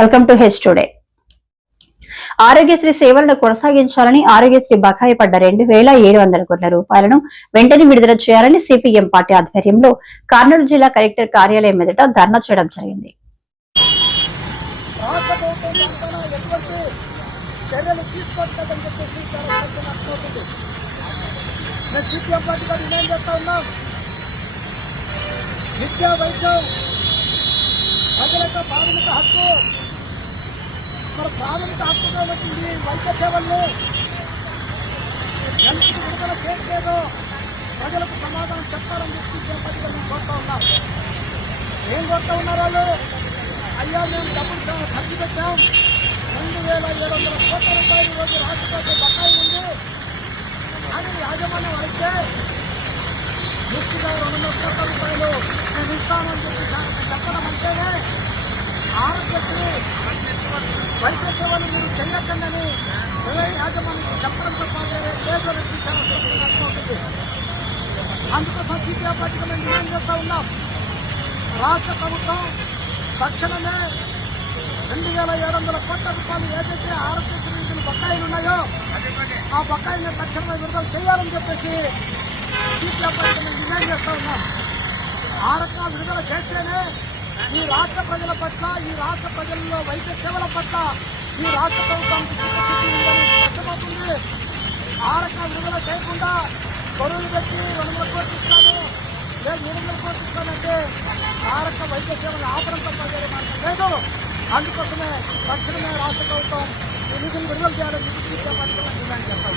Welcome to H today. Aarogyasri సేవలను కొనసాగించాలని ఆరోగ్యశ్రీ బకాయి పడ్డ 2,700 కోట్ల రూపాయలను వెంటనే విడుదల చేయాలని సిపిఎం పార్టీ ఆధ్వర్యంలో కర్నూలు జిల్లా కలెక్టర్ కార్యాలయం ఎదుట ధర్నా చేయడం జరిగింది. ప్రజలకు ప్రాథమిక హక్కు మరి ప్రాథమిక హక్కుగా వచ్చింది వైద్య సేవల్ని ఎందుకు విడుదల చేయట్లేదు ప్రజలకు సమాధానం చెప్పాలని చెప్పి మేము కోరుతా ఉన్నాం. ఏం కోరుతా ఉన్నారు వాళ్ళు? అయ్యా మేము డబ్బులు ఖర్చు పెట్టాం, 2,700 కోట్ల రూపాయలు రోజు రాష్ట్రంలో బకాయి ఉంది అని యాజమాన్యం అయితే దృష్టిగా 200 కోట్ల రూపాయలు మేము ఇస్తామని చెప్పి చెప్పడం అంటేనే ఆరోగ్యశ్రీ వైద్య సేవలు మీరు చెయ్యకండి యాజమాన్యం చెప్పడంతో పాటు లేదు. అందుకోసం సిపిఐ పార్టీగా మేము డిమాండ్ చేస్తా ఉన్నాం. రాష్ట్ర ప్రభుత్వం తక్షణమే 2,700 కోట్ల రూపాయలు ఏదైతే ఆరోగ్యశ్రీ బకాయిలు ఉన్నాయో ఆ బకాయిని తక్షణమే విడుదల చేయాలని చెప్పేసి సిపిఐ పార్టీగా మేము డిమాండ్ చేస్తా ఉన్నాం. ఆ రకంగా విడుదల చేస్తేనే ఈ రాష్ట్ర ప్రజల పట్ల, ఈ రాష్ట్ర ప్రజల్లో వైద్య సేవల పట్ల ఈ రాష్ట్ర ప్రభుత్వానికి స్పష్టమవుతుంది. ఆ రకంగా విడుదల చేయకుండా గొడవలు పెట్టి 200 కోట్లు ఇస్తాను లేదు 300 కోట్లు ఇస్తానంటే ఆ రకంగా వైద్య సేవలు ఆపడం తప్ప లేదు. అందుకోసమే తక్షణమే రాష్ట్ర ప్రభుత్వం ఈ నిధులు విడుదల చేయాలని చెప్పి డిమాండ్ చేస్తాం.